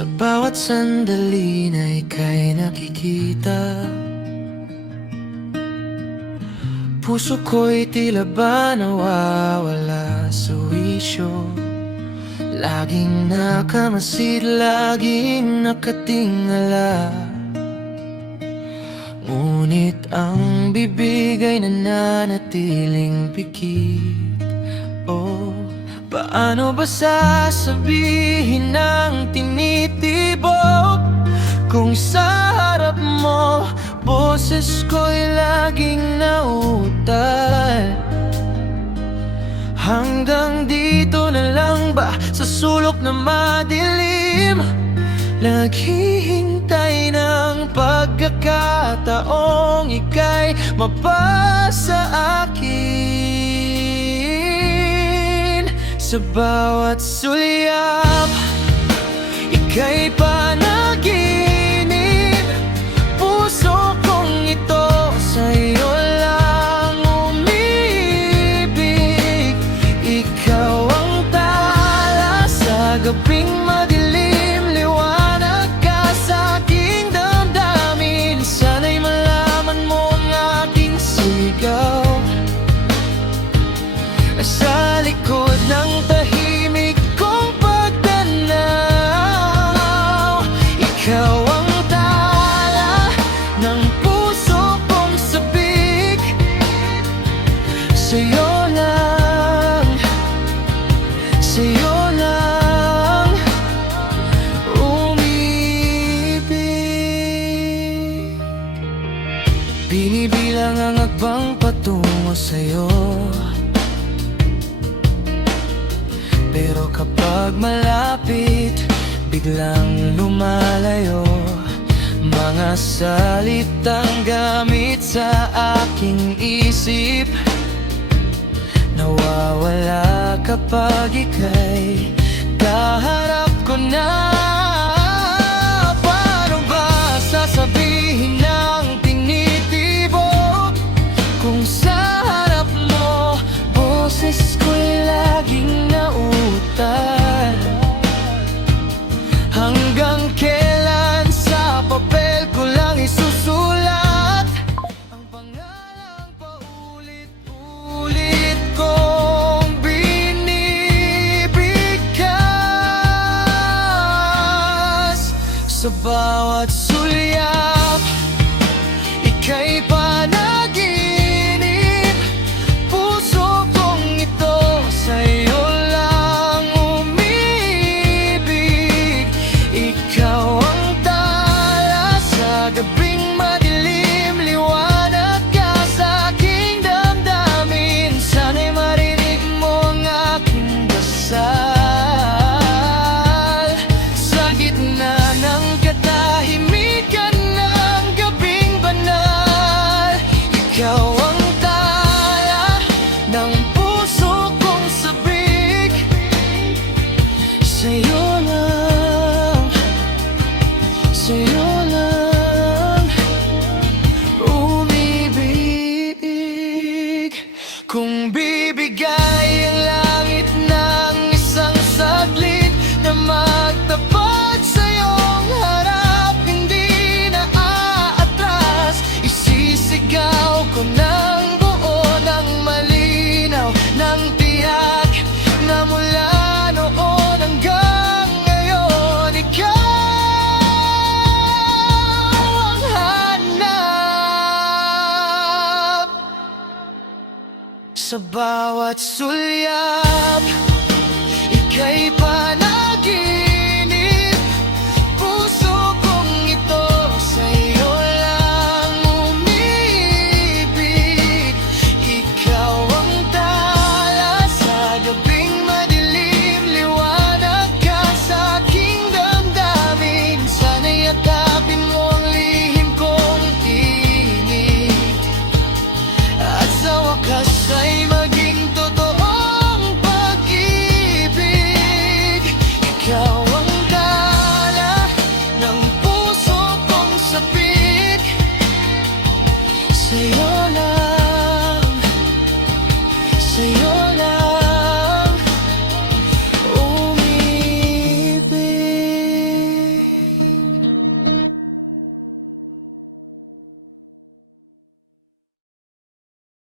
Sa bawat sandali na ika'y nakikita, puso ko'y tila ba nawawala sa wisyo. Laging nakamasid, laging nakatingala, ngunit ang bibig ay nananatiling pikit. Oh, paano ba sasabihin ng tinitibok kung sa harap mo boses ko'y laging nauutal? Hanggang dito na lang ba sa sulok na madilim, naghihintay ng pagkakataong ika'y mapasa akin. Sa bawat sulyap, ika'y panaginip. Puso kong ito sa'yo lang umibig. Ikaw ang tala sa gabing madilim, liwanag ka sa aking damdamin. Sana'y malaman mo ang aking sigaw sa likod ng tahimik kong pagtanaw. Ikaw ang tala ng puso kong sabik. Sa'yo lang umibig. Binibilang ang akbang patungo sa'yo, pero kapag malapit, biglang lumalayo. Mga salitang gamit sa aking isip, nawawala kapag ika'y kaharap ko na. Paano ba sasabihin ng tinitibok kung sa harap mo boses ko'y laging nauutal? Hanggang kailan sa papel ko lang isusulat ang pangalang paulit-ulit kong binibigkas? Sa bawat sulyap, ika'y panaginip. Puso kong ito sa'yo lang umibig. Ikaw ang tala sa gabing madilim, liwanag ka sa aking damdamin. Sana'y marinig mo ang aking dasal sa gitna ng katahimikan ng gabing banal. Ikaw ang tala ng puso kong sabik. Sa'yo lang umibig. Kung bibigay ang langit ng isang saglit na magtapat sa iyong harap, hindi na aatras. Isisigaw ko ng buo, ng malinaw, ng tiyak, na mula noon hanggang ngayon, ikaw ang hanap. Sa bawat sulyap, ika'y panaginip. Puso kong ito sa'yo lang umibig. Ikaw ang tala sa gabing madilim, liwanag ka sa aking damdamin. Sana'y yakapin mo ang lihim kong tinig, at sa wakas ay maging totoong pag-ibig. Ikaw ang tala ng puso kong sabik. Sa'yo